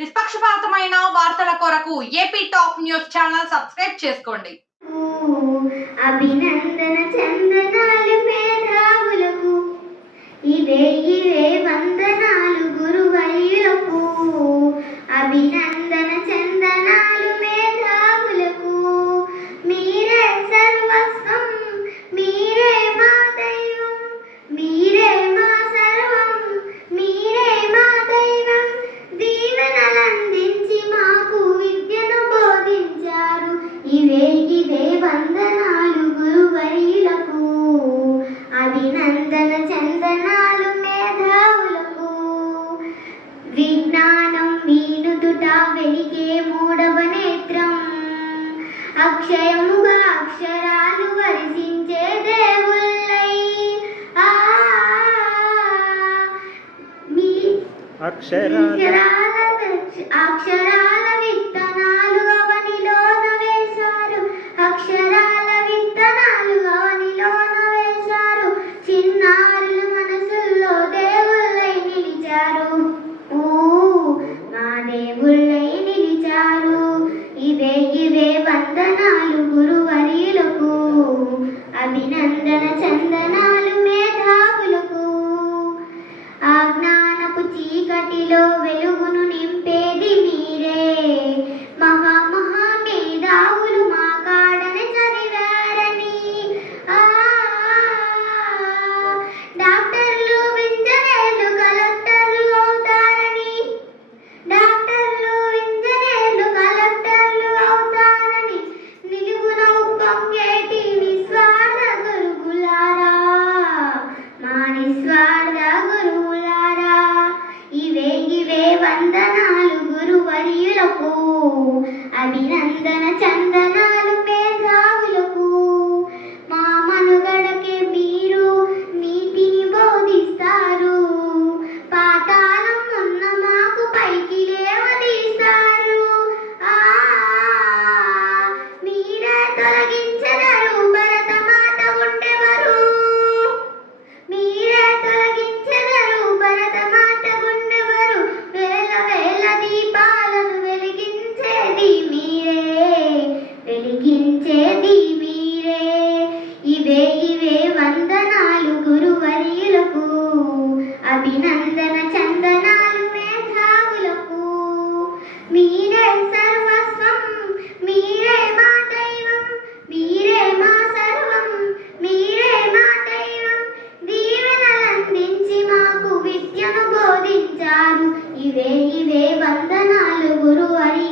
నిష్పక్షపాతమైన వార్తల కొరకు AP top news channel subscribe చేసుకోండి. అభినందన చందనాలు ఇవే ఇవే అక్షయముగా అక్షరాలు వరిసించే దేవుళ్ళై. అక్షరాల అక్షర వందనాలు గురువర్యులకు అభినందన చందనాలు నందన చంద వేయివే వందనాలు గురువర్యులకు అభినందన చందనాలు మేధావులకు. మీరే సర్వస్వం మీరే మా దైవం మీరే మా సర్వం మీరే మా దైవం. దీవెనలందించి మాకు విద్యను బోధించారు. ఇవే ఇవే వందనాలు గురువరి